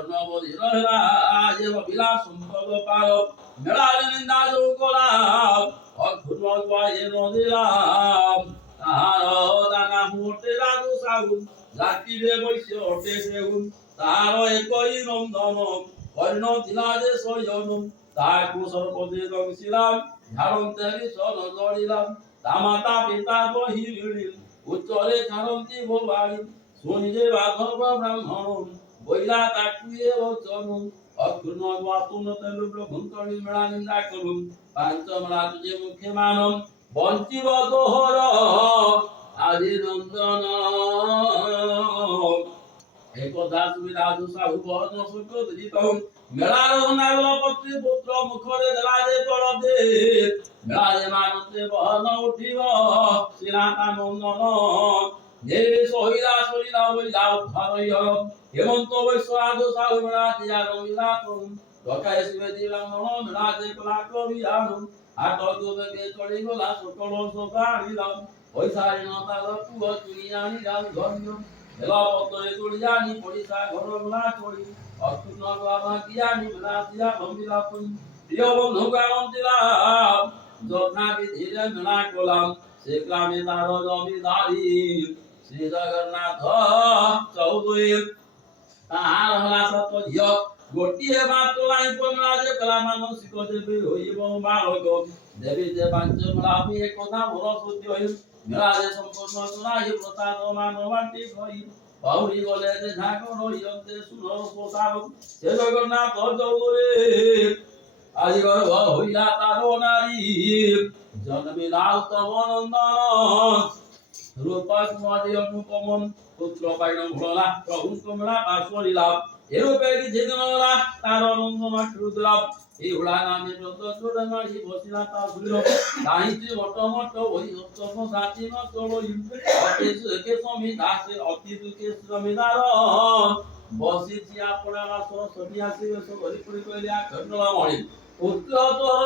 কর্ণবধি রহিলা যেব বিলাস সম্ভব পাল মেলার নিন্দা যোগ কলাম অদ্ভুত মজবায়ে নদিলাম তাহার দানা মোটে রাজু সাগুন জাতিরে বৈশ্য ওঠে সেগুন তাহার একই নন্দন কর্ণ দিলা যে সয়ন তাহাকু সর্বদে দংশিলাম ঝাড়ন্তে বিছন জড়িলাম তামাতা পিতা বহি ভিড়িল উচ্চরে ছাড়ন্তি ভবাড়ি শুনিলে বাধব ব্রাহ্মণ বইলা তাকুয়ে বচন অক্ষুণ্ণ বাতুন তেলু ব্রহ্মন্তরি মেলা নিন্দা করুন পাঞ্চমলা তুজে মুখে মানম বঞ্চিব দোহর আদি নন্দন একদা তুমি রাজু সাহু বর্ণ শুক্র দিত মেলার নাগল পত্রী পুত্র মুখরে দেলাজে পড়দে মেলাজে মানুষে বহন উঠিব শ্রীনাথা নন্দন দেবে সহিলা সহিলা বইলা উদ্ধারই হেমন্ত বৈশ্য আদু সাহু মেলা দিয়া রহিলা করুন দকায় শিবে দিলাম মন মেলাজে কলা কবি আনুন আট দুবেগে চড়ি গলা সকল সকারিলাম পয়সারি নতাল পুয় চুনি আনি রাম ধন্য এলা পত্রে তুলিয়ানি পড়িসা ঘর মেলা চড়ি অক্ষুণ্ণ বাবা কিয়ানি মেলা দিয়া ভঙ্গিলা পুই প্রিয় বন্ধু গাম দিলাম যথা বিধিরে মেলা কলাম সে গ্রামে তার জমিদারি শ্রী জগন্নাথ চৌধুরী তাহার হলা সত্য ঝিয় গোটিয়ে মাত্র লাই পমলা যে কলা মানসিক দেবী হইব বালক দেবী যে পাঞ্চ মেলা আমি একথা বড় সত্য হই মেলা যে সম্পূর্ণ শোনাই প্রসাদ মানবান্তি হই বাউরি গলে যে ঝাঁকর হইতে সুনর প্রসাদ সে জগন্নাথ চৌধুরী আজি গর্ভ হইলা তার নারী জন্মিলাল তব নন্দন রূপস মদি অনুপমন পুত্র পাইন ভোলা প্রভু তোমরা পাশরি লাভ এরূপে কিছু দিনলা তার নন্দন রুদ্রাব এই হুড়া নামে যত ছোট মারি বসিলা তা ভুল তাহিতে বটমট ওই সত্য সাথী ন চলই অতি সুখে স্বামী দাসে অতি দুঃখে স্বামীদার বসিছি আপনারা সরস্বতী আসিবে সব হরি কইলিয়া কর্ণলা মণি পুত্র তোর